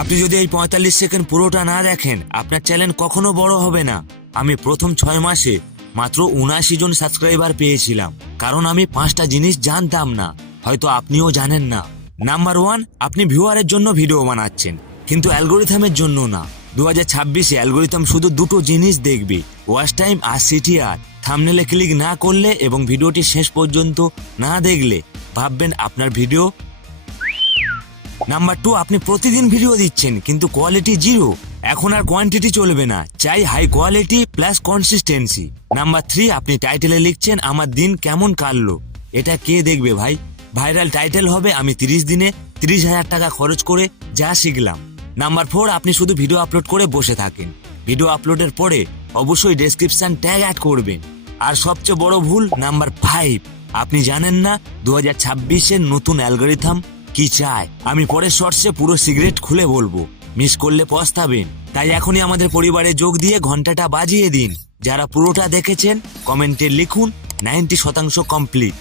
আপনি যদি এই পঁয়তাল্লিশ সেকেন্ড পুরোটা না দেখেন, আপনার চ্যানেল কখনো বড় হবে না। আমি প্রথম ছয় মাসে মাত্র উনাশি জন সাবস্ক্রাইবার পেয়েছিলাম। কারণ আমি পাঁচটা জিনিস জানতাম না। হয়তো আপনিও জানেন না। নাম্বার ওয়ান আপনি ভিউয়ারের জন্য ভিডিও বানাচ্ছেন। কিন্তু অ্যালগোরিথামের জন্য না। দু হাজার ছাব্বিশে অ্যালগোরিথম শুধু দুটো জিনিস দেখবে। ওয়াচ টাইম আর সিটিআর থামনেলে ক্লিক না করলে এবং ভিডিওটি শেষ পর্যন্ত না দেখলে, ভাববেন আপনার ভিডিও নাম্বার টু আপনি প্রতিদিন ভিডিও দিচ্ছেন, কিন্তু কোয়ালিটি জিরো এখন আর কোয়ান্টিটি চলবে না। চাই high quality plus consistency number three আপনি টাইটেলে লিখছেন, আমার দিন কেমন কাটলো? এটা কে দেখবে ভাই? ভাইরাল টাইটেল হবে, আমি তিরিশ দিনে তিরিশ হাজার টাকা খরচ করে যা শিখলাম। নাম্বার ফোর আপনি শুধু ভিডিও আপলোড করে বসে থাকেন। ভিডিও আপলোডের পরে অবশ্যই ডেসক্রিপশন ট্যাগ অ্যাড করবেন। আর সবচেয়ে বড় ভুল নাম্বার ফাইভ আপনি জানেন না, দু হাজার নতুন অ্যালগোরিথাম কি চায় আমি পরের শর্টসে পুরো সিগারেট খুলে বলব। মিস করলে পস্তাবেন। তাই এখনই আমাদের পরিবারে যোগ দিয়ে ঘন্টাটা বাজিয়ে দিন। যারা পুরোটা দেখেছেন, কমেন্টে লিখুন, নাইনটি শতাংশ কমপ্লিট।